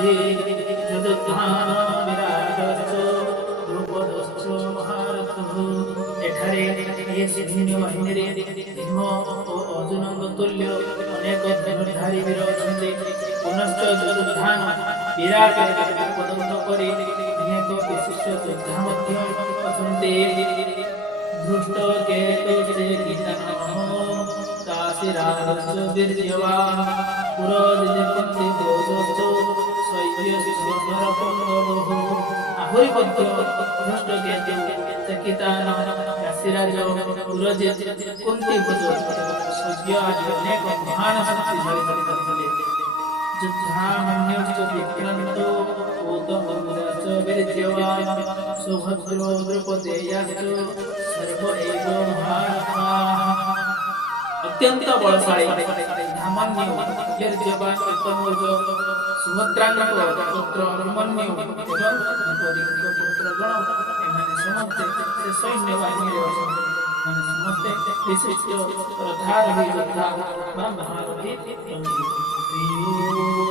मध्ये যদুত্থান বিরাজশ্চ ধ্রুপদশ্চ মহারথঃ। ଏଠାରେ ଏ ସିଂହୀ ବାହିନୀରେ ଭୀମ ଓ ଅର୍ଜୁନଙ୍କ ତୁଲ୍ୟ ଅନେକ ଧନୁର୍ଧାରୀ ବୀର ଅଛନ୍ତି। ପୁନଶ୍ଚ ଯଦୁତ୍ଥାନ ବିରାଟ ପଦନ୍ତ କରି ଅନେକ ବିଶିଷ୍ଟ ଯୋଦ୍ଧା ମଧ୍ୟ ଅଛନ୍ତି। ଧୃଷ୍ଟ କେତୁ ଚିକିତାନଃ କାଶୀରାଜଶ୍ଚ ବୀର୍ଯ୍ୟବାନ୍ ପୁରଜିତପତି କ୍ରୋଧଶ୍ଚ ଶୈବ୍ୟଶିଶୁଧର ପଙ୍ଗବଃ। ଆହୁରି ମଧ୍ୟ ଧୃଷ୍ଟ କେତୁ ଚିକିତାନଃ କାଶୀରାଜ ପୁରଜିତ କୁନ୍ତିଭୋଜ ଶୈବ୍ୟ ଆଦି ଅନେକ ମହାନ ଶକ୍ତିଶାଳୀ ଥିଲେ। ଯୁଦ୍ଧାମନ୍ୟଶ୍ଚ ବିକ୍ରାନ୍ତ କୌତୁକପୁରଶ୍ଚ ବୀର୍ଯ୍ୟବାନ୍ ସୁଭଦ୍ରୋ ଦ୍ରୌପଦେୟାଶ୍ଚ ସର୍ବ ଏବ ମହାରଥାଃ। ଅତ୍ୟନ୍ତ ବଳଶାଳୀ ଧାମନ୍ୟ ବୀର୍ଯ୍ୟବାନ୍ କୌତୁକପୁର ସୁଭଦ୍ରାଙ୍କ ପୁତ୍ର ଅଭିମନ୍ୟୁ ଏବଂ ଦ୍ରୌପଦୀଙ୍କ ପୁତ୍ରଗଣ ଏମାନେ ସମସ୍ତେ ସେ ସୈନ୍ୟ ବାହିନୀରେ ଅଛନ୍ତି। ଏମାନେ ସମସ୍ତେ ବିଶିଷ୍ଟ ରଥାରୋହୀ ଯୋଦ୍ଧା ବା ମହାରଥୀ।